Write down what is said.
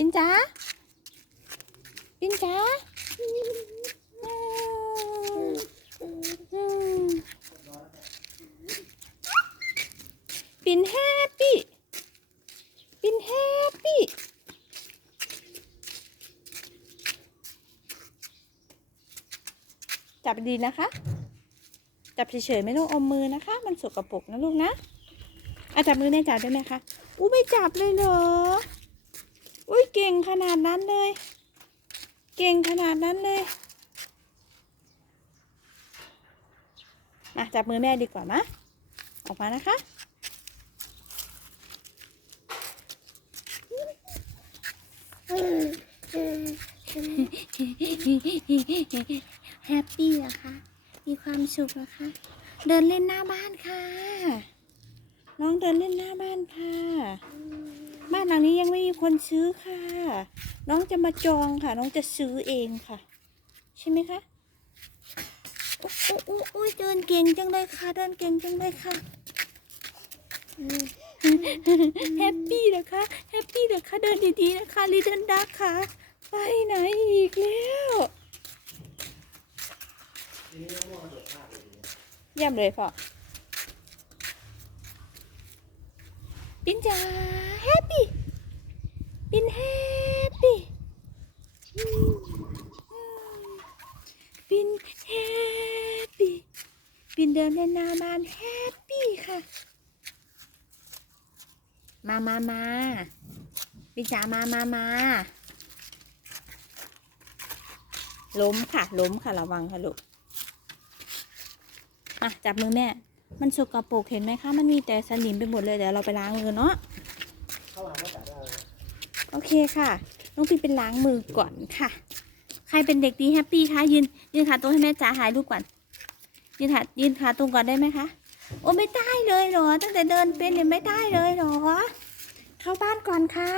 ปินจ๋าปินจ๋าปินแฮปปี้ปินแฮปปี้จับดีนะคะ จับเฉยๆไม่ต้องอมมือนะคะ มันสกปรกนะลูกนะอาจับมือแม่จับได้ไหมคะอู้ไม่จับเลยเหรอ เก่งขนาดนั้นเลย เก่งขนาดนั้นเลย มาจับมือแม่ดีกว่านะ ออกมานะคะ แฮปปี้เหรอคะ มีความสุขนะคะ เดินเล่นหน้าบ้านค่ะ น้องเดินเล่นหน้าบ้านค่ะ บ้านหลังนี้ยังไม่มีคนซื้อค่ะ น้องจะมาจองค่ะ น้องจะซื้อเองค่ะ ใช่ไหมคะโอ้โอ้โอ้โอ้ยเดินเก่งจังเลยค่ะ เดินเก่งจังเลยค่ะแฮปปี้เหรอคะแฮปปี้เหรอคะเดินดีๆนะคะลิเดนดักค่ะ ไปไหนอีกแล้วเยี่ยมเลยพ่อปิ้นจ๋า แฮปปี้ปินแฮปปี้ปินแฮปปี้ปินเดินเล่นนาบ้านแฮปปี้ค่ะ มามามาปินจ๋ามามามาล้มค่ะ ล้มค่ะ ระวังค่ะลูกอะ จับมือแม่ มันสกปรกเห็นไหมคะ มันมีแต่สนิมไปหมดเลย เดี๋ยวเราไปล้างมือเนาะ เข้ามาไม่จับได้นะ โอ เคค่ะ น้องพีเป็นล้างมือก่อนค่ะ ใครเป็นเด็กดีแฮปปี้คะยืนยืนขาตรงให้แม่จ๋าถ่ายรูปก่อน ยืนขายืนขาตรงก่อนได้ไหมคะ โอ้ไม่ได้เลยเหรอ ตั้งแต่เดินเป็นเนี่ยไม่ได้เลยเหรอ เข้าบ้านก่อนค่ะ